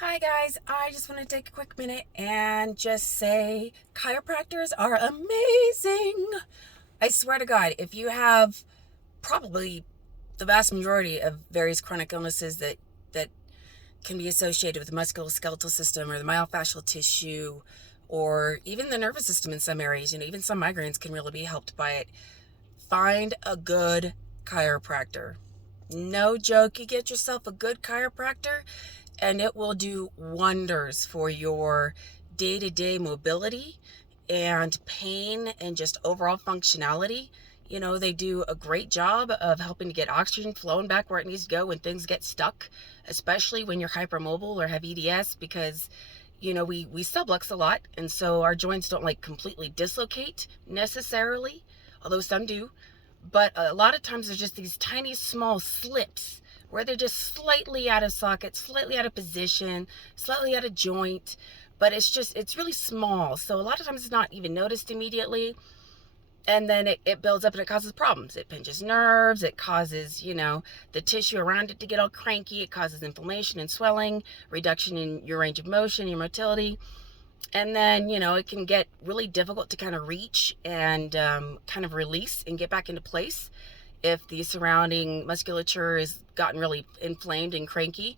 Hi guys, I just want to take a quick minute and just say chiropractors are amazing. I swear to God, if you have probably the vast majority of various chronic illnesses that can be associated with the musculoskeletal system or the myofascial tissue or even the nervous system in some areas, even some migraines can really be helped by it. Find a good chiropractor. No joke, you get yourself a good chiropractor and it will do wonders for your day-to-day mobility and pain and just overall functionality. They do a great job of helping to get oxygen flowing back where it needs to go when things get stuck, especially when you're hypermobile or have EDS, because we sublux a lot, and so our joints don't like completely dislocate necessarily, although some do. But a lot of times there's just these tiny small slips where they're just slightly out of socket, slightly out of position, slightly out of joint, but it's really small. So a lot of times it's not even noticed immediately. And then it builds up and it causes problems. It pinches nerves. It causes, the tissue around it to get all cranky. It causes inflammation and swelling, reduction in your range of motion, your motility. And then, it can get really difficult to kind of reach and kind of release and get back into place if the surrounding musculature has gotten really inflamed and cranky.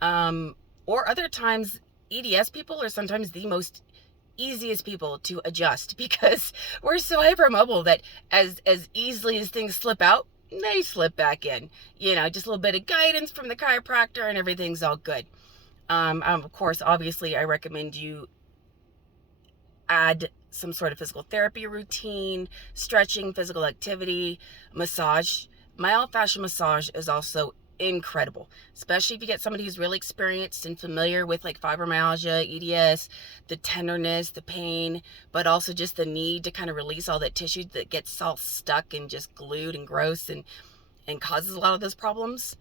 Or other times, EDS people are sometimes the most easiest people to adjust because we're so hypermobile that as easily as things slip out, they slip back in. Just a little bit of guidance from the chiropractor and everything's all good. Of course, obviously, I recommend you add some sort of physical therapy routine, stretching, physical activity, massage. Myofascial massage is also incredible, especially if you get somebody who's really experienced and familiar with like fibromyalgia, EDS, the tenderness, the pain, but also just the need to kind of release all that tissue that gets all stuck and just glued and gross and causes a lot of those problems.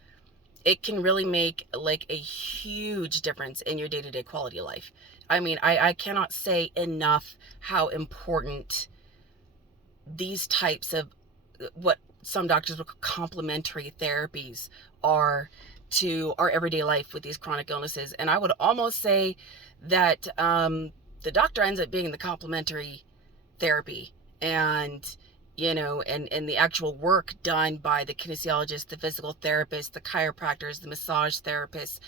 It can really make like a huge difference in your day-to-day quality of life. I mean, I cannot say enough how important these types of what some doctors would call complementary therapies are to our everyday life with these chronic illnesses. And I would almost say that the doctor ends up being the complementary therapy, and and the actual work done by the kinesiologist, the physical therapist, the chiropractors, the massage therapists,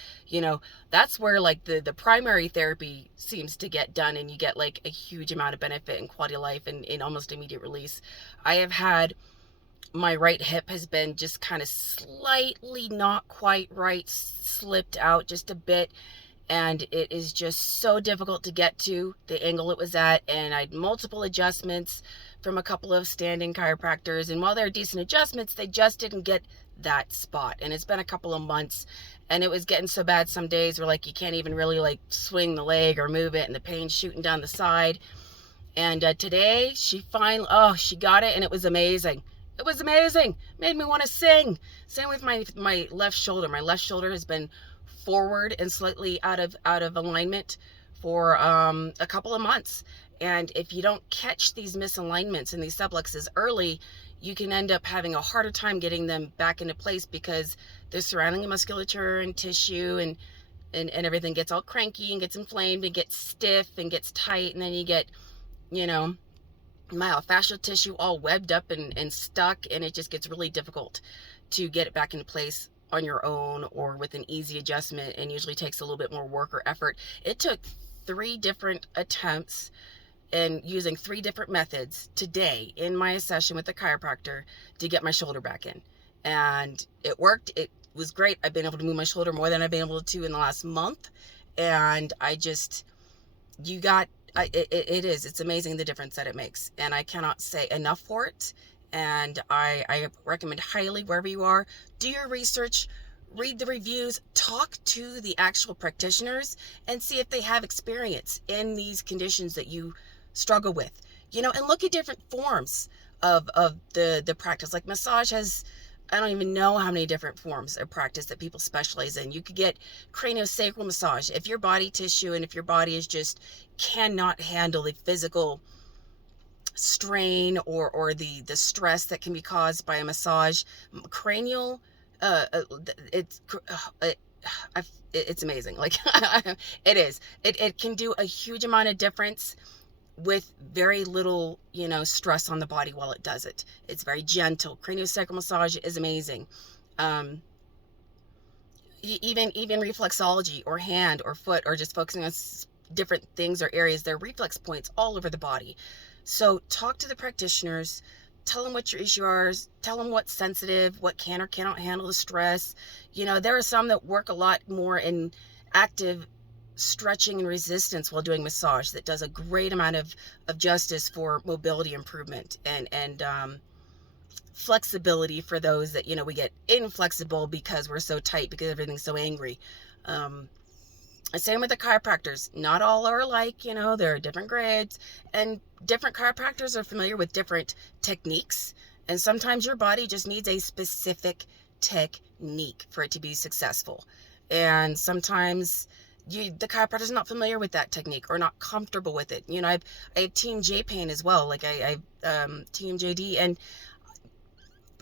that's where like the primary therapy seems to get done, and you get like a huge amount of benefit and quality of life and in almost immediate release. I have had my right hip has been just kind of slightly not quite right, slipped out just a bit, and it is just so difficult to get to the angle it was at. And I had multiple adjustments from a couple of standing chiropractors, and while they're decent adjustments, they just didn't get that spot. And it's been a couple of months, and it was getting so bad some days where like you can't even really like swing the leg or move it, and the pain's shooting down the side. And today she got it, and it was amazing. It was amazing. Made me want to sing. Same with my left shoulder. My left shoulder has been forward and slightly out of alignment for a couple of months. And if you don't catch these misalignments and these subluxes early, you can end up having a harder time getting them back into place because the surrounding musculature and tissue and everything gets all cranky and gets inflamed and gets stiff and gets tight, and then you get you know myofascial tissue all webbed up and stuck, and it just gets really difficult to get it back into place on your own or with an easy adjustment, and usually takes a little bit more work or effort. It took 3 different attempts and using 3 different methods today in my session with the chiropractor to get my shoulder back in, and it worked. It was great. I've been able to move my shoulder more than I've been able to in the last month, and you got it's amazing the difference that it makes, and I cannot say enough for it. And I recommend highly, wherever you are, do your research, read the reviews, talk to the actual practitioners, and see if they have experience in these conditions that you struggle with. And look at different forms of the practice. Like massage has, I don't even know how many different forms of practice that people specialize in. You could get craniosacral massage if your body tissue and if your body is just cannot handle the physical strain or the stress that can be caused by a massage. Cranial, it's it's amazing. Like it is. It can do a huge amount of difference with very little, stress on the body while it does it. It's very gentle. Craniosacral massage is amazing. Um, even reflexology or hand or foot, or just focusing on different things or areas, there are reflex points all over the body. So talk to the practitioners, tell them what your issue is, tell them what's sensitive, what can or cannot handle the stress. There are some that work a lot more in active stretching and resistance while doing massage that does a great amount of justice for mobility improvement and flexibility for those that, we get inflexible because we're so tight, because everything's so angry. Same with the chiropractors. Not all are alike, there are different grades, and different chiropractors are familiar with different techniques. And sometimes your body just needs a specific technique for it to be successful. And sometimes the chiropractor is not familiar with that technique or not comfortable with it. I have Team J pain as well. Like I Team JD, and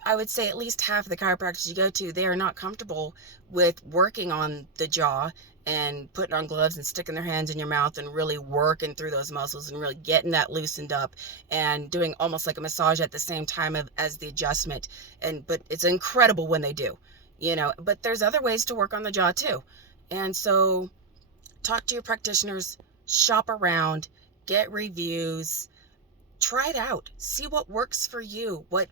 I would say at least half of the chiropractors you go to, they are not comfortable with working on the jaw and putting on gloves and sticking their hands in your mouth and really working through those muscles and really getting that loosened up and doing almost like a massage at the same time as the adjustment. But it's incredible when they do, but there's other ways to work on the jaw too. And so talk to your practitioners, shop around, get reviews, try it out, see what works for you, what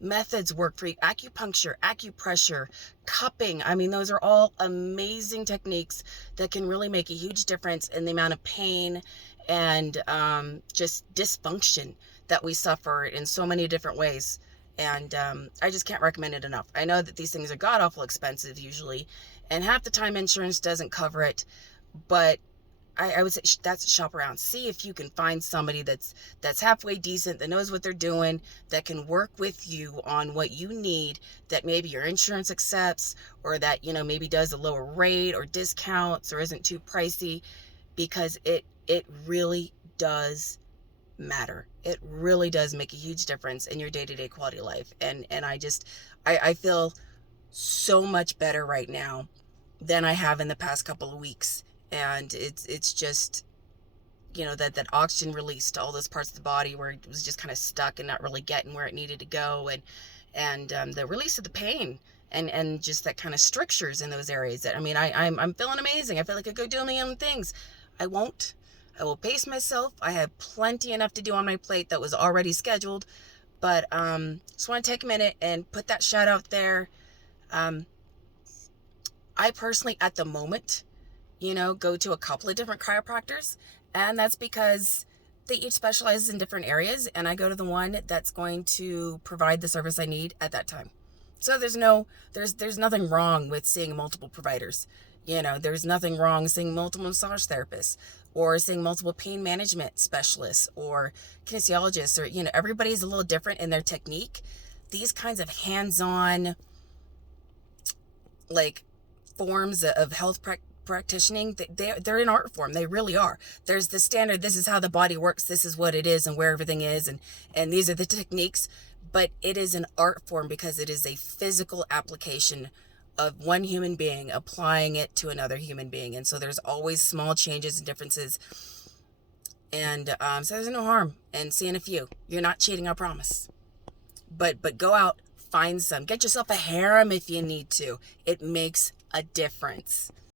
methods work for you. Acupuncture, acupressure, cupping, those are all amazing techniques that can really make a huge difference in the amount of pain and just dysfunction that we suffer in so many different ways. And I just can't recommend it enough. I know that these things are god awful expensive usually, and half the time insurance doesn't cover it, but I would say that's shop around. See if you can find somebody that's halfway decent, that knows what they're doing, that can work with you on what you need, that maybe your insurance accepts, or that, maybe does a lower rate or discounts or isn't too pricey, because it really does matter. It really does make a huge difference in your day-to-day quality of life. And I feel so much better right now than I have in the past couple of weeks. And it's just, that oxygen release to all those parts of the body where it was just kind of stuck and not really getting where it needed to go, and the release of the pain and just that kind of strictures in those areas. That I'm feeling amazing. I feel like I could go do a million things. I won't. I will pace myself. I have plenty enough to do on my plate that was already scheduled, but just want to take a minute and put that shout out there. I personally, at the moment, go to a couple of different chiropractors, and that's because they each specialize in different areas, and I go to the one that's going to provide the service I need at that time. So there's nothing wrong with seeing multiple providers. There's nothing wrong seeing multiple massage therapists, or seeing multiple pain management specialists or kinesiologists, or, everybody's a little different in their technique. These kinds of hands-on, like, forms of health practicing, they're an art form. They really are. There's the standard, this is how the body works, this is what it is and where everything is, and these are the techniques. But it is an art form because it is a physical application of one human being applying it to another human being. And so there's always small changes and differences. And so there's no harm in seeing a few. You're not cheating, I promise. But go out, find some. Get yourself a harem if you need to. It makes a difference.